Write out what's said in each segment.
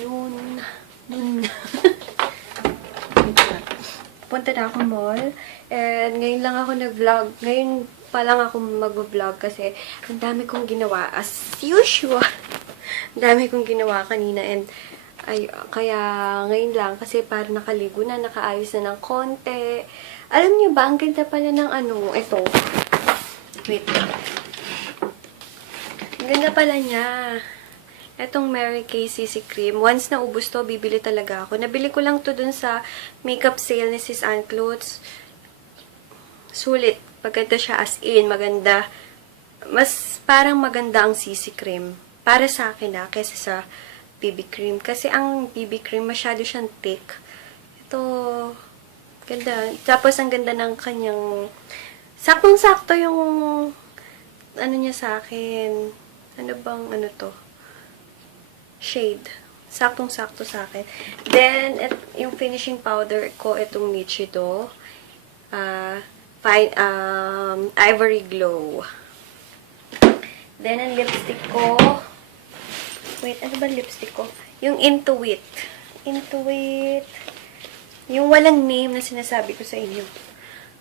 Noon. Punta na ako mall. And ngayon lang ako nag-vlog. Ngayon pa lang ako mag-vlog kasi ang dami kong ginawa. As usual. Ang dami kong ginawa kanina. And kaya ngayon lang kasi parang nakaligo na, nakaayos na ng konti. Alam niyo ba, ang ganda pala ng ito. Wait. Ang ganda pala niya. Etong Mary Kay CC Cream. Once na ubos to, bibili talaga ako. Nabili ko lang to dun sa makeup sale ni Sis Ann Clothes. Sulit. Maganda siya as in. Maganda. Mas parang maganda ang CC Cream. Para sa akin kesa sa BB Cream. Kasi ang BB Cream masyado siyang thick. Ito, ganda. Tapos ang ganda ng kanyang saktong-sakto yung niya sa akin. Ano bang to? Shade. Saktong-sakto sa akin. Then, yung finishing powder ko, itong Nichido. Ivory Glow. Then, ang lipstick ko. Wait, ano ba lipstick ko? Yung Intuit. Yung walang name na sinasabi ko sa inyo.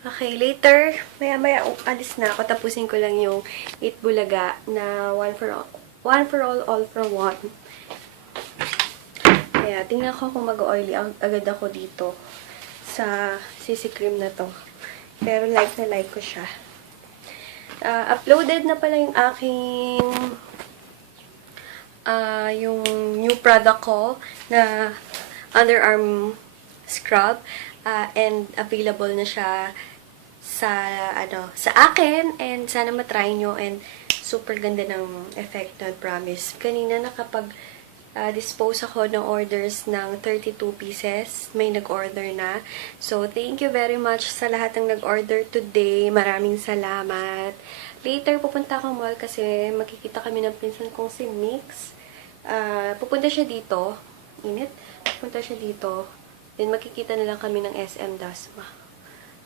Okay, later, maya-maya alis na ako. Tapusin ko lang yung It Bulaga na one for all for one. Kaya, tingnan ko kung mag-oily agad ako dito sa CC cream na to. Pero like na like ko siya. Uploaded na pala yung aking yung new product ko na underarm scrub. And available na siya sa akin. And sana matry nyo. And super ganda ng effect na, promise. Kanina dispose ako ng orders ng 32 pieces. May nag-order na. So, thank you very much sa lahat ng nag-order today. Maraming salamat. Later, pupunta ako mall kasi makikita kami ng pinsan kong si Mix. Pupunta siya dito. Pupunta siya dito. Then, makikita na lang kami ng SM Dasma.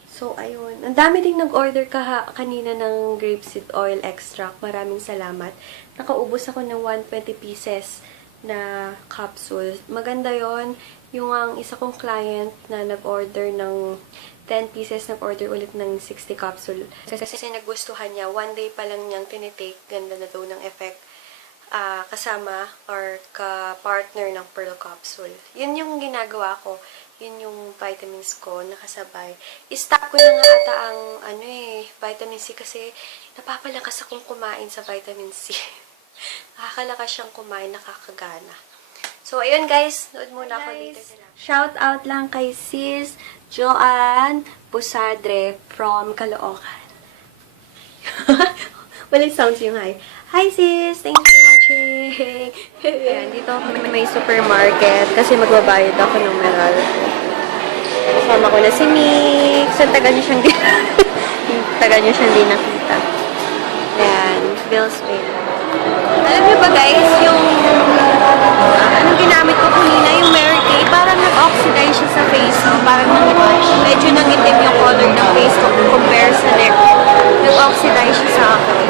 So, ayun. Ang dami ding nag-order kanina ng grapeseed oil extract. Maraming salamat. Nakaubos ako ng 120 pieces na capsule. Maganda yon. Yung ang isa kong client na nag-order ng 10 pieces, nag-order ulit ng 60 capsule. Kasi nagustuhan niya. One day pa lang niyang tinitake. Ganda na daw ng effect. Kasama or ka-partner ng Pearl Capsule. Yun yung ginagawa ko. Yun yung vitamins ko, nakasabay. I-stop ko na nga ata ang vitamin C kasi napapalakas akong kumain sa vitamin C. Nakakalakas siyang kumain, nakakagana. So, ayun guys. Nood muna ako dito. Shout out lang kay Sis Joanne Pusadre from Caloocan. Walang sounds yung hi. Hi sis! Thank you for watching! Ayan, dito ako may supermarket kasi magbabayad ako ng Meral. Kasama ko na si Mix. So, tagal niyo siyang di nakita. Ayan, bills wait. Alam niyo ba guys, yung anong ginamit ko kanina, yung Mary Kay, parang nag-oxidize siya sa face ko. Parang medyo nangitim yung color ng face ko compare sa neck. Nag-oxidize siya sa akin.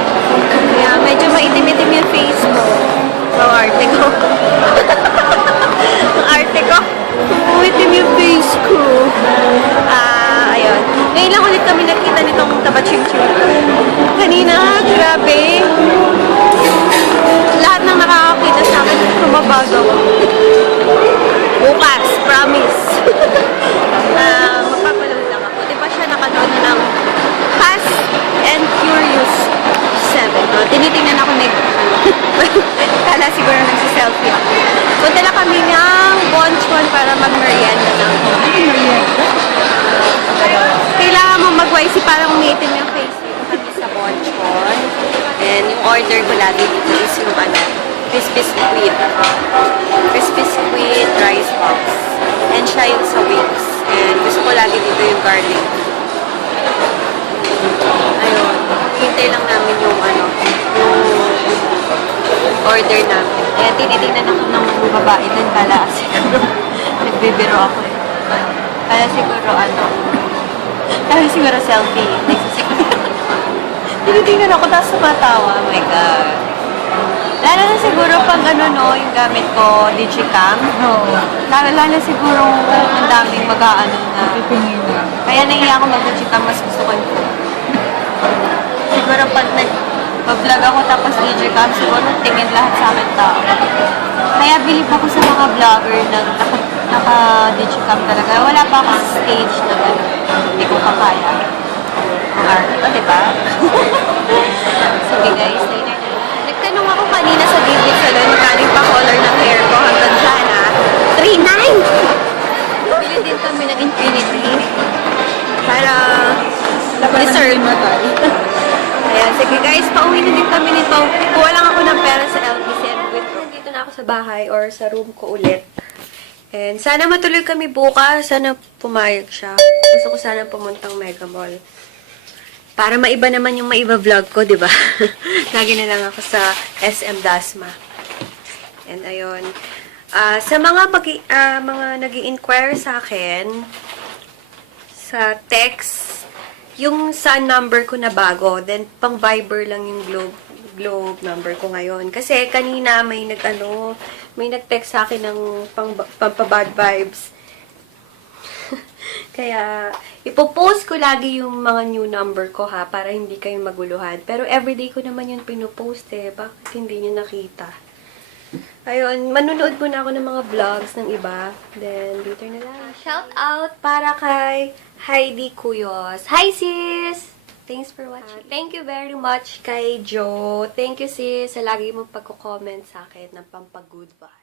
Kaya medyo maitim-itim yung face ko. So, arte ko. Ang arte ko. Maitim yung face ko. Ayun. Ngayon lang ulit kami nakita nitong tabachim-chim. Kanina, grabe. Lahat ng nakakakita sa akin, kumabago. Bukas, promise. Magpapaload lang ako. Di ba siya nakanood na ng Fast and Furious 7. Tinitingnan ako kala siguro nagsiselfie ako. Punta na kami ng Bonchon para mag-merienda ng kailangan mo mag-YC para umiitim yung face. Dito kami sa Bonchon. And yung order ko lagi dito is yung crispy squid. Crispy squid rice box. And siya yung sa wings. And gusto ko lagi dito yung garlic. Ayun. Hintay lang namin yung order namin. Kaya tinitingnan ako ng babae dun pala. Siguro, nagbibiro ako eh. Kaya siguro selfie. Tinitingnan ako tapos tumatawa. Oh my God. Lalo na siguro pag ano no, yung gamit ko, digicam. Oo. Lalo siguro ang daming mag-aano na. Pipingin na. Kaya nahiya ako mag-digicam, mas gusto ko yung phone. Siguro pag nag-vlog ako tapos digicam, siguro tingin lahat sa akin tao. Kaya bilib ako sa mga vlogger na naka-digicam talaga. Wala pa ako sa stage na gano'n. Hindi ko kakaya. Ang arte pa, di ba? Sige guys, later na. Nagtanong ako kanina sa beauty salon galing pa color ng hair ko hanggang dyan ha. 3.9! Bili din kami ng Infinity. Para deserve. Ayan, sige guys, pauwi na din kami nito. Kuha lang ako ng pera sa LBC and withdraw. Nandito na ako sa bahay or sa room ko ulit. And sana matuloy kami bukas. Sana pumayag siya. Gusto ko sana pumuntang Mega Mall. Para maiba naman yung maiba vlog ko, di ba? Lagi na lang ako sa SM Dasma. And ayun. Sa mga mga nag-i-inquire sa akin sa text, yung sa number ko na bago, then pang Viber lang yung globe number ko ngayon. Kasi kanina may nag-text sa akin ng pang-bad vibes. Kaya, ipopost ko lagi yung mga new number ko ha, para hindi kayo maguluhan. Pero everyday ko naman yun pinupost eh. Bakit hindi nyo nakita? Ayun, manunood muna ako ng mga vlogs ng iba. Then, later na lang. Shout out para kay Heidi Cuyos. Hi sis! Thanks for watching. Thank you very much kay Joe. Thank you sis sa lagi mong pagko-comment sa akin ng pampag-good vibes.